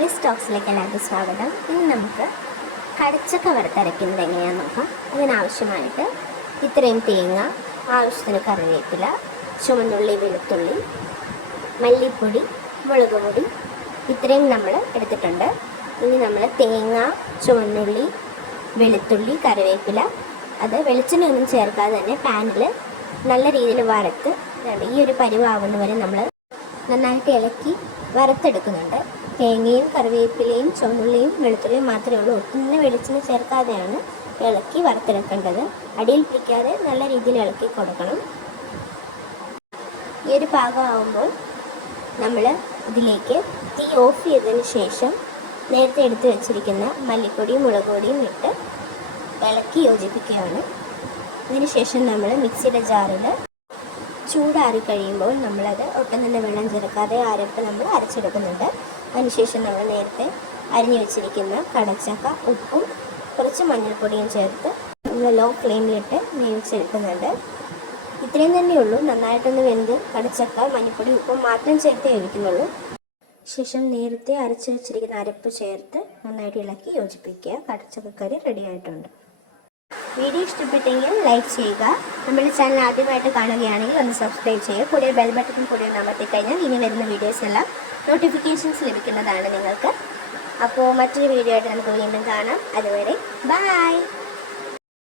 List ടോക്സിലേക്ക് എല്ലാവർക്കും സ്വാഗതം. ഇന്ന് നമുക്ക് കടച്ചക്ക വറുത്തരയ്ക്കുന്നത് എങ്ങനെയാണെന്ന് നോക്കാം. അതിനാവശ്യമായിട്ട് ഇത്രയും തേങ്ങ ആവശ്യത്തിന് കറിവേപ്പില ചുമന്നുള്ളി വെളുത്തുള്ളി മല്ലിപ്പൊടി മുളക് പൊടി ഇത്രയും നമ്മൾ എടുത്തിട്ടുണ്ട്. ഇനി നമ്മൾ തേങ്ങ ചുമന്നുള്ളി വെളുത്തുള്ളി കറിവേപ്പില അത് വെളിച്ചെണ്ണയൊന്നും ചേർക്കാതെ തന്നെ പാനിൽ നല്ല രീതിയിൽ വറുത്ത് ഈ ഒരു പരിവാകുന്ന വരെ നമ്മൾ നന്നായിട്ട് ഇളക്കി വറുത്തെടുക്കുന്നുണ്ട്. തേങ്ങയും കറിവേപ്പിലയും ചുവന്നുള്ളിയും വെളുത്തുള്ളിയും മാത്രമേ ഉള്ളൂ. ഒട്ടും തന്നെ വെളിച്ചെണ്ണ ചേർക്കാതെയാണ് ഇളക്കി വറുത്തെടുക്കേണ്ടത്. അടിയിൽ പിടിക്കാതെ നല്ല രീതിയിൽ ഇളക്കി കൊടുക്കണം. ഈ ഒരു പാകമാകുമ്പോൾ നമ്മൾ ഇതിലേക്ക് തീ ഓഫ് ചെയ്തതിന് ശേഷം നേരത്തെ എടുത്തു വെച്ചിരിക്കുന്ന മല്ലിപ്പൊടിയും മുളക് പൊടിയും ഇട്ട് ഇളക്കി യോജിപ്പിക്കുകയാണ്. ഇതിനുശേഷം നമ്മൾ മിക്സിയുടെ ജാറിൽ ചൂടാറി കഴിയുമ്പോൾ നമ്മളത് ഒട്ടും തന്നെ വെള്ളം ചേർക്കാതെ അരപ്പ് നമ്മൾ അരച്ചെടുക്കുന്നുണ്ട്. അതിനുശേഷം നമ്മൾ നേരത്തെ അരിഞ്ഞു വെച്ചിരിക്കുന്ന കടച്ചക്ക ഉപ്പും കുറച്ച് മഞ്ഞൾപ്പൊടിയും ചേർത്ത് നമ്മൾ ലോ ഫ്ലെയിമിലിട്ട് വേവിച്ചെടുക്കുന്നുണ്ട്. ഇത്രയും തന്നെയുള്ളൂ നന്നായിട്ടൊന്ന് വെന്ത് കടച്ചക്ക മഞ്ഞൾപ്പൊടി ഉപ്പും മാത്രം ചേർത്ത് വേവിക്കുന്നുള്ളൂ. ശേഷം നേരത്തെ അരച്ച് വെച്ചിരിക്കുന്ന അരപ്പ് ചേർത്ത് നന്നായിട്ട് ഇളക്കി യോജിപ്പിക്കുക. കടച്ചക്കക്കറി റെഡി ആയിട്ടുണ്ട്. വീഡിയോ ഇഷ്ടപ്പെട്ടെങ്കിൽ ലൈക്ക് ചെയ്യുക. നമ്മുടെ ചാനൽ ആദ്യമായിട്ട് കാണുകയാണെങ്കിൽ ഒന്ന് സബ്സ്ക്രൈബ് ചെയ്യുക. കൂടെ ബെൽ ബട്ടൺ കൂടി ഒന്ന് അമർത്തി കഴിഞ്ഞാൽ ഇനി വരുന്ന വീഡിയോസ് എല്ലാം നോട്ടിഫിക്കേഷൻസ് ലഭിക്കുന്നതാണ് നിങ്ങൾക്ക്. അപ്പോൾ മറ്റൊരു വീഡിയോ ആയിട്ട് നമുക്ക് വീണ്ടും കാണാം. അതുവരെ ബൈ